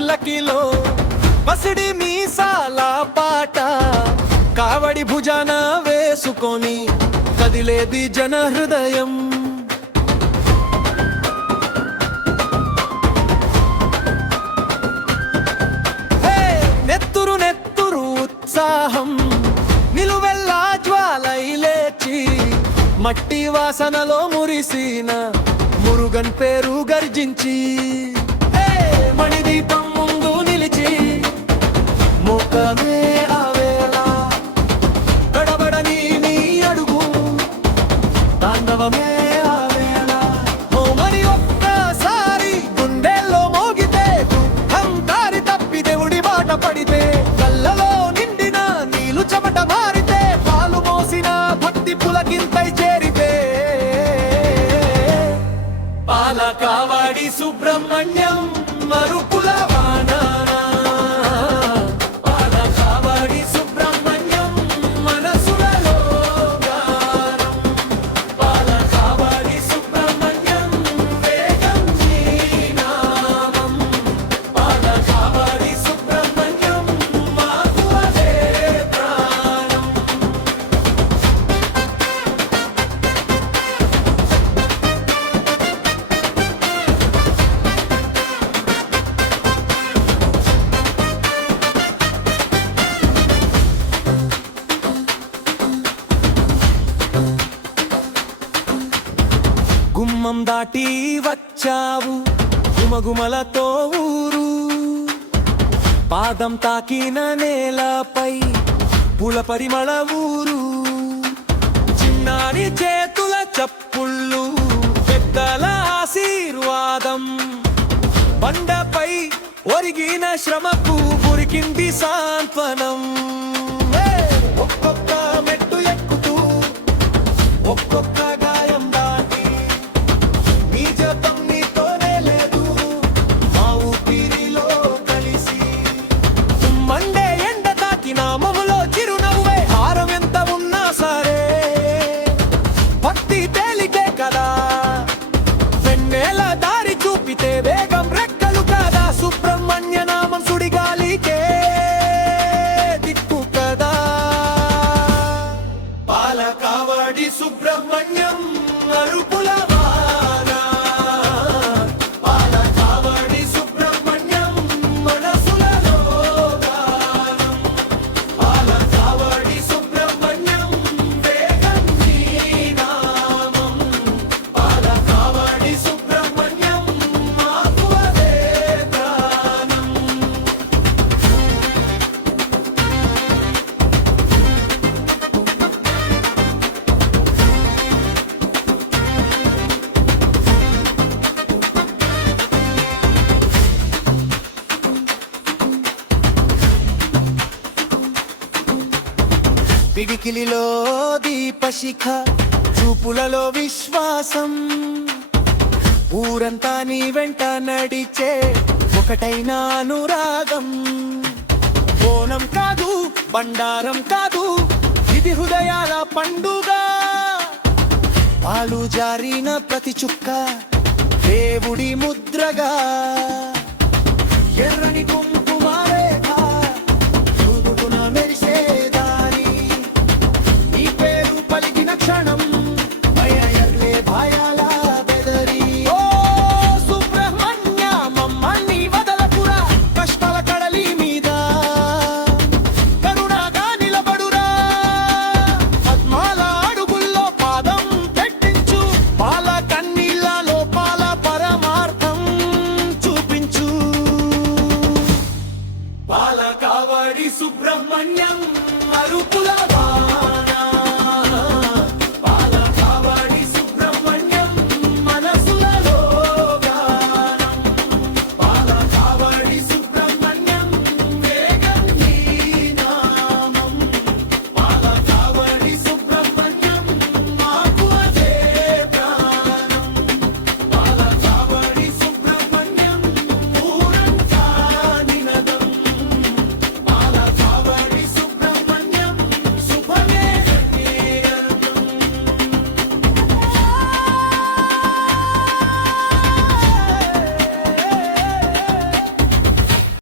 చిల్లకిలో పసిడి మీసాల పాట కావడి భుజాన వేసుకొని కదిలేది జన హృదయం. నెత్తురు నెత్తురు ఉత్సాహం నిలువెల్లా జ్వాలై లేచి మట్టి వాసనలో మురిసిన మురుగన్ పేరు గర్జించి మణిదీపం ముందు నిలిచి మోకమే ఆవేళ గడబడని నీ అడుగు తాండవమే ఆవేళ. ఓ మరి ఒక్కసారి గుండెల్లో మోగితే దుఃఖం దారి తప్పి దేవుడి బాట పడితే కళ్ళలో నిండిన నీళ్ళు చెమట మారితే పాలు మోసిన భక్తి పులకింతై చేరితే పాలకావాడి సుబ్రహ్మణ్యం మరుపుల వాన. పాలకావాడి సుబ్రహ్మణ్యం మనసులలో గానం. పాలకావాడి సుబ్రహ్మణ్యం వేగం నీ నామం. పాలకావాడి సుబ్రహ్మణ్యం మాకు అదే ప్రాణం. గుమ్మం దాటి వచ్చావు గుమగుమలతో ఊరు పాదం తాకిన నేలపై పూల పరిమళ ఊరు. చిన్నారి చేతుల చప్పుళ్ళు పెద్దల ఆశీర్వాదం బండపై ఒరిగిన శ్రమకు ఉరికింది సాంత్వనం. ఒక్కొక్క మెట్టు ఎక్కుతూ ఒక్కొక్క గాయం దాటి నీ జపం నీతోనే లేదు మా ఊపిరిలో కలిసి మండే ఎండ తాకిన మొహంలో చిరునవ్వే హారం ఎంత ఉన్నా సరే భక్తి తేలికే కదా వెన్నెల దారి చూపితే వేగం రెక్కలు కాదా సుబ్రహ్మణ్య నామం సుడిగాలికే దిక్కు కదా. పాలకావాడి సుబ్రహ్మణ్యం అరుపుల వాన. పాలకావాడి సుబ్రహ్మణ్యం మనసులలో గానం. పాలకావాడి సుబ్రహ్మణ్యం వేగం నీ నామం. పాలకావాడి సుబ్రహ్మణ్యం మాకు అదే ప్రాణం. పిడికిలిలో దీపశిఖ చూపులలో విశ్వాసం ఊరంతా నీ వెంట నడిచే ఒకటైన అనురాగం. బోనం కాదు బండారం కాదు ఇది హృదయాల పండుగ. పాలు జారిన ప్రతి చుక్క దేవుడి ముద్రగా ఎర్రని కుంకుమారేఖ చూదుకున మెరిసే దారి నీ పేరు పలికిన క్షణం భయలే భయాల బెదరి. ఓ సుబ్రహ్మణ్య మమ్మల్ని వదలకురా కష్టాల కడలి మీద కరుణగా నిలబడురా. పద్మాల అడుగుల్లో పాదం పెట్టించు పాల కన్నీళ్ళ లోపాల పరమార్థం చూపించు. పాలకావాడి సుబ్రహ్మణ్యం అరుపు